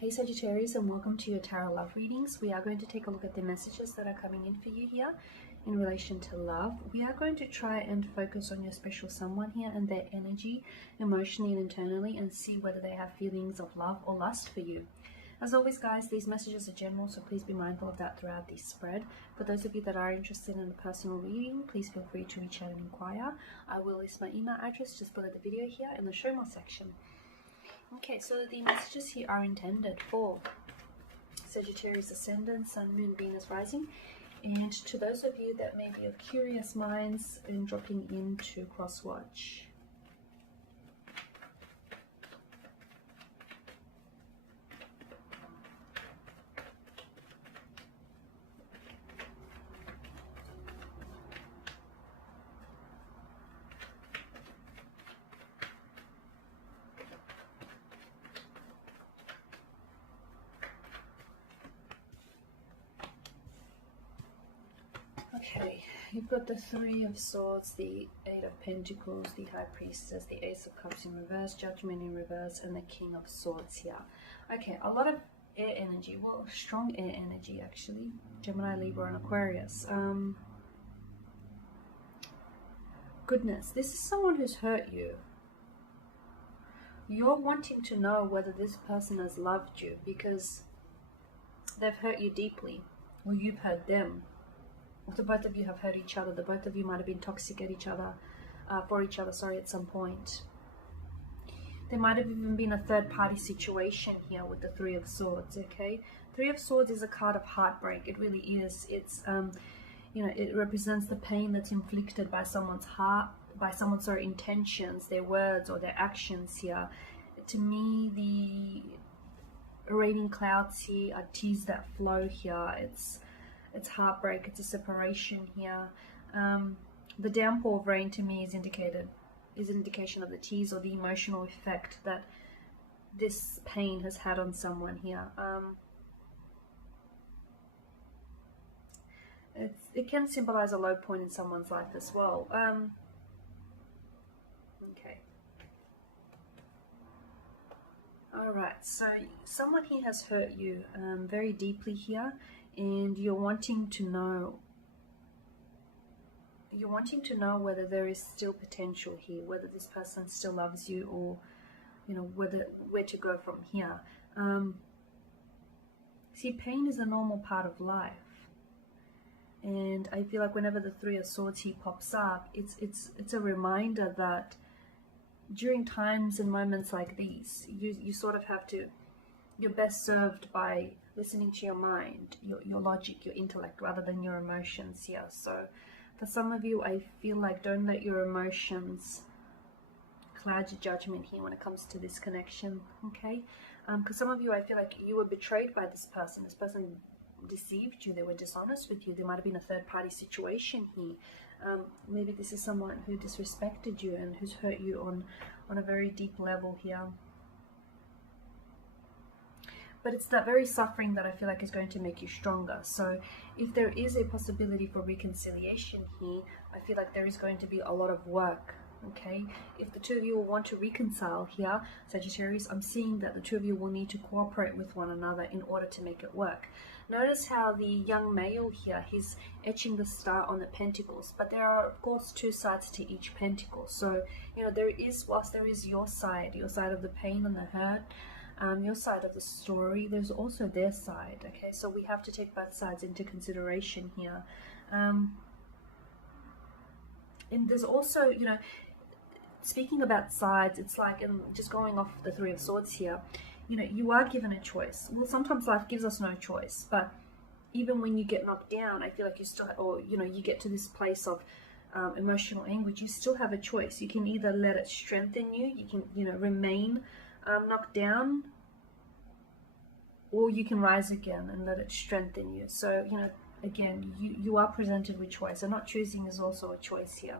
Hey Sagittarius, and welcome to your tarot love readings. We are going to take a look at the messages that are coming in for you here in relation to love. We are going to try and focus on your special someone here and their energy emotionally and internally, and see whether they have feelings of love or lust for you. As always guys, these messages are general, so please be mindful of that throughout this spread. For those of you that are interested in a personal reading, please feel free to reach out and inquire. I will list my email address just below the video here in the show more section. Okay, so the messages here are intended for Sagittarius Ascendant, Sun, Moon, Venus, Rising, and to those of you that may be of curious minds and dropping into cross-watch. Okay, you've got the Three of Swords, the Eight of Pentacles, the High Priestess, the Ace of Cups in reverse, Judgment in reverse, and the King of Swords here. Okay, a lot of air energy, well, strong air energy actually. Gemini, Libra, and Aquarius. Goodness, this is someone who's hurt you. You're wanting to know whether this person has loved you because they've hurt you deeply, or you've hurt them. The both of you have hurt each other. The both of you might have been toxic at each other, for each other, sorry, at some point. There might have even been a third-party situation here with the Three of Swords, okay? Three of Swords is a card of heartbreak. It really is. It's, you know, it represents the pain that's inflicted by someone's heart, by someone's, sorry, intentions, their words or their actions here. To me, the raining clouds here are tears that flow here. It's heartbreak, it's a separation here. The downpour of rain to me is an indication of the tears or the emotional effect that this pain has had on someone here. It can symbolize a low point in someone's life as well. Okay. Alright, so someone here has hurt you very deeply here. And you're wanting to know whether there is still potential here, whether this person still loves you, or you know, where to go from here. See, pain is a normal part of life, and I feel like whenever the Three of Swords here pops up, it's a reminder that during times and moments like these, you sort of have to, you're best served by listening to your mind, your logic, your intellect, rather than your emotions here. So for some of you, I feel like don't let your emotions cloud your judgment here when it comes to this connection, okay? Because some of you, I feel like you were betrayed by this person. This person deceived you. They were dishonest with you. There might have been a third-party situation here. Maybe this is someone who disrespected you and who's hurt you on a very deep level here. But it's that very suffering that I feel like is going to make you stronger. So if there is a possibility for reconciliation here, I feel like there is going to be a lot of work, okay? If the two of you will want to reconcile here, Sagittarius, I'm seeing that the two of you will need to cooperate with one another in order to make it work. Notice how the young male here, he's etching the star on the pentacles, but there are, of course, two sides to each pentacle. So, you know, there is, whilst there is your side of the pain and the hurt, your side of the story, there's also their side, okay? So we have to take both sides into consideration here. And there's also, you know, speaking about sides, it's like, and just going off the Three of Swords here, you know, you are given a choice. Well, sometimes life gives us no choice, but even when you get knocked down, I feel like you still, or, you know, you get to this place of emotional anguish, you still have a choice. You can either let it strengthen you, you can, you know, remain knocked down, or you can rise again and let it strengthen you. So, you know, again, you are presented with choice, and not choosing is also a choice here.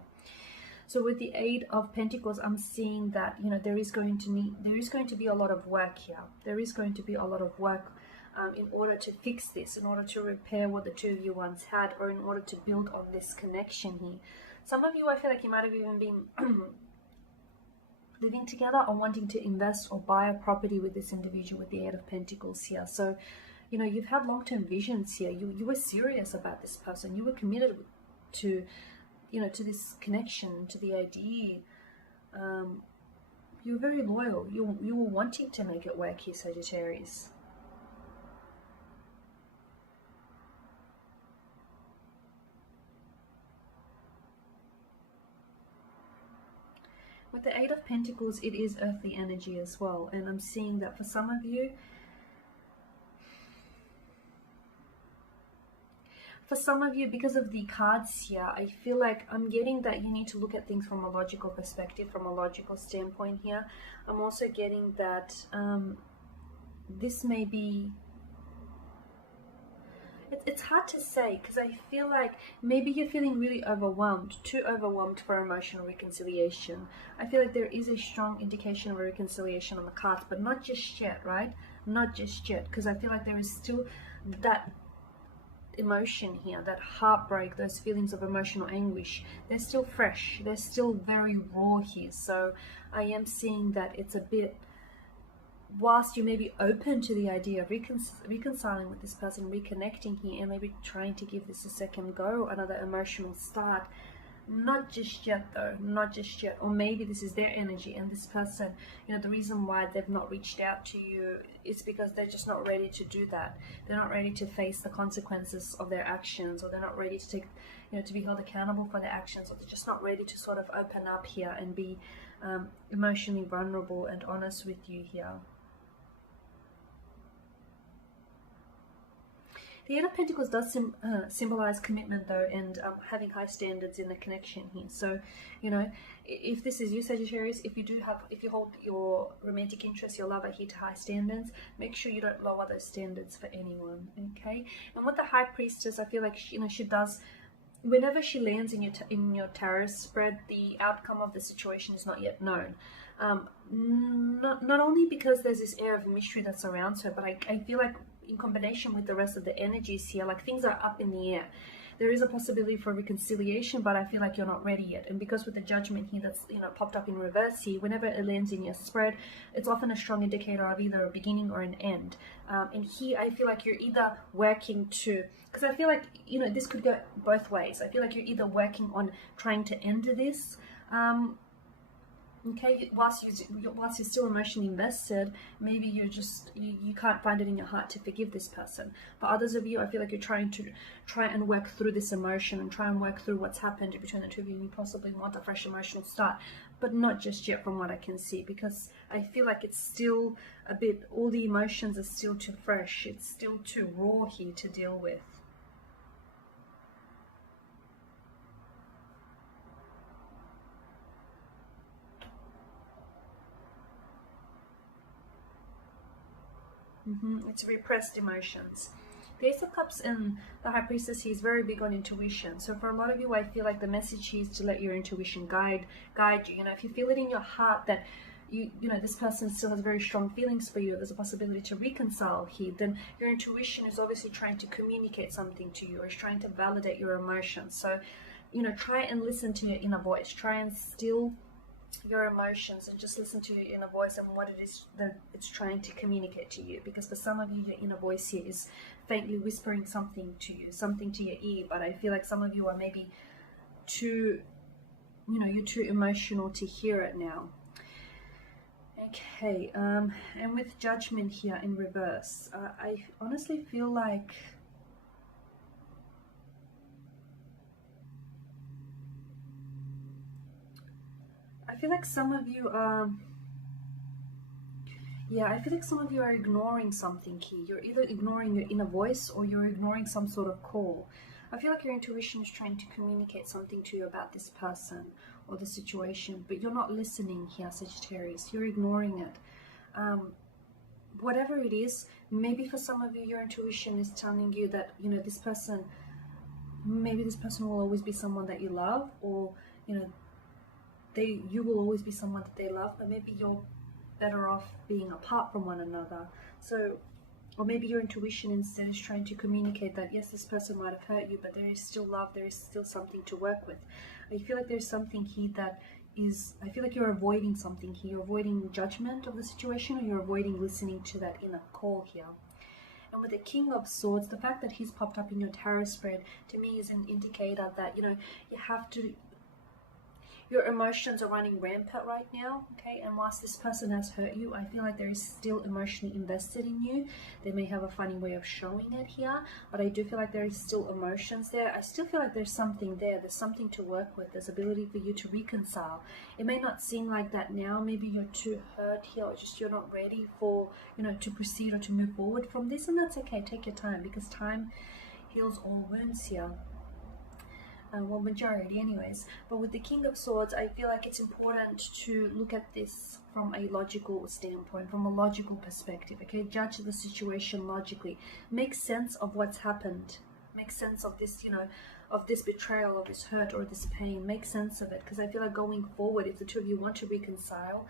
So with the Eight of Pentacles, I'm seeing that, you know, there is going to be a lot of work here. There is going to be a lot of work in order to fix this, in order to repair what the two of you once had, or in order to build on this connection here. Some of you, I feel like you might have even been living together or wanting to invest or buy a property with this individual with the Eight of Pentacles here. So, you know, you've had long-term visions here. You were serious about this person. You were committed to, you know, to this connection, to the idea. You were very loyal. You were wanting to make it work here, Sagittarius. With the Eight of Pentacles, it is earthly energy as well. And I'm seeing that for some of you, because of the cards here, I feel like I'm getting that you need to look at things from a logical perspective, from a logical standpoint here. I'm also getting that this may be... It's hard to say, because I feel like maybe you're feeling really overwhelmed, too overwhelmed for emotional reconciliation. I feel like there is a strong indication of a reconciliation on the cards, but not just yet, right? Not just yet, because I feel like there is still that emotion here, that heartbreak, those feelings of emotional anguish. They're still fresh. They're still very raw here. So I am seeing that it's a bit... whilst you may be open to the idea of reconciling with this person, reconnecting here, and maybe trying to give this a second go, another emotional start, not just yet though, not just yet. Or maybe this is their energy, and this person, you know, the reason why they've not reached out to you is because they're just not ready to do that. They're not ready to face the consequences of their actions, or they're not ready to take, you know, to be held accountable for their actions, or they're just not ready to sort of open up here and be emotionally vulnerable and honest with you here. The Eight of Pentacles does symbolize commitment though, and having high standards in the connection here. So, you know, if this is you, Sagittarius, if you hold your romantic interest, your lover here to high standards, make sure you don't lower those standards for anyone, okay? And with the High Priestess, I feel like she does, whenever she lands in your tarot spread, the outcome of the situation is not yet known. Not only because there's this air of mystery that surrounds her, but I feel like in combination with the rest of the energies here, like things are up in the air. There is a possibility for reconciliation, but I feel like you're not ready yet. And because with the Judgment here that's, you know, popped up in reverse here, whenever it lands in your spread, it's often a strong indicator of either a beginning or an end. And here I feel like you're either working to, because I feel like, you know, this could go both ways. I feel like you're either working on trying to end this, okay, whilst you're still emotionally invested, maybe you can't find it in your heart to forgive this person. For others of you, I feel like you're trying and work through this emotion and try and work through what's happened between the two of you, and you possibly want a fresh emotional start, but not just yet from what I can see, because I feel like it's still a bit, all the emotions are still too fresh, it's still too raw here to deal with. It's repressed emotions. The Ace of Cups and the High Priestess here is very big on intuition. So for a lot of you, I feel like the message here is to let your intuition guide you. You know, if you feel it in your heart that you know this person still has very strong feelings for you, there's a possibility to reconcile here, then your intuition is obviously trying to communicate something to you, or is trying to validate your emotions. So, you know, try and listen to your inner voice. Try and still your emotions and just listen to your inner voice and what it is that it's trying to communicate to you, because for some of you, your inner voice here is faintly whispering something to you, something to your ear, but I feel like some of you are maybe too, you know, you're too emotional to hear it now. Okay, and with Judgment here in reverse, I honestly feel like some of you are, I feel like some of you are ignoring something here. You're either ignoring your inner voice or you're ignoring some sort of call. I feel like your intuition is trying to communicate something to you about this person or the situation, but you're not listening here, Sagittarius. You're ignoring it. Whatever it is, maybe for some of you, your intuition is telling you that, you know, this person, maybe this person will always be someone that you love, or, you know, you will always be someone that they love, but maybe you're better off being apart from one another. So, or maybe your intuition instead is trying to communicate that yes, this person might have hurt you, but there is still love, there is still something to work with. I feel like there's something here that is, I feel like you're avoiding something here. You're avoiding judgment of the situation, or you're avoiding listening to that inner call here. And with the King of Swords, the fact that he's popped up in your tarot spread to me is an indicator that, you know, you have to, your emotions are running rampant right now, okay? And whilst this person has hurt you, I feel like there is still emotionally invested in you. They may have a funny way of showing it here, but I do feel like there is still emotions there. I still feel like there's something there. There's something to work with. There's ability for you to reconcile. It may not seem like that now. Maybe you're too hurt here, or just you're not ready for, you know, to proceed or to move forward from this, and that's okay. Take your time, because time heals all wounds here. Well, majority anyways. But with the King of Swords, I feel like it's important to look at this from a logical standpoint, from a logical perspective, okay? Judge the situation logically. Make sense of what's happened. Make sense of this, you know, of this betrayal, of this hurt, or this pain. Make sense of it, because I feel like going forward, if the two of you want to reconcile,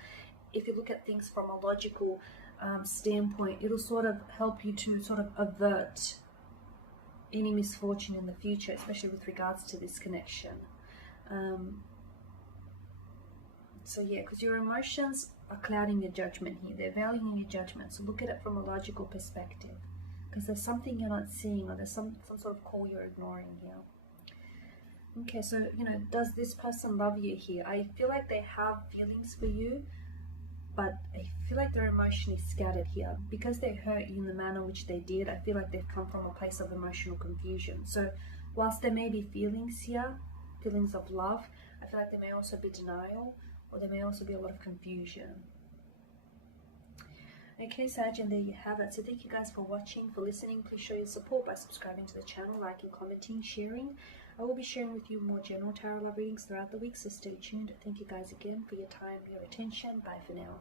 if you look at things from a logical standpoint, it'll sort of help you to sort of avert any misfortune in the future, especially with regards to this connection. So yeah, because your emotions are clouding your judgment here. They're valuing your judgment. So look at it from a logical perspective, because there's something you're not seeing, or there's some sort of call you're ignoring here. Okay, so, you know, does this person love you here? I feel like they have feelings for you, but I feel like they're emotionally scattered here. Because they hurt you in the manner which they did, I feel like they've come from a place of emotional confusion. So whilst there may be feelings here, feelings of love, I feel like there may also be denial, or there may also be a lot of confusion. Okay, Sag, and there you have it. So thank you guys for watching, for listening. Please show your support by subscribing to the channel, liking, commenting, sharing. I will be sharing with you more general tarot love readings throughout the week, so stay tuned. Thank you guys again for your time, your attention. Bye for now.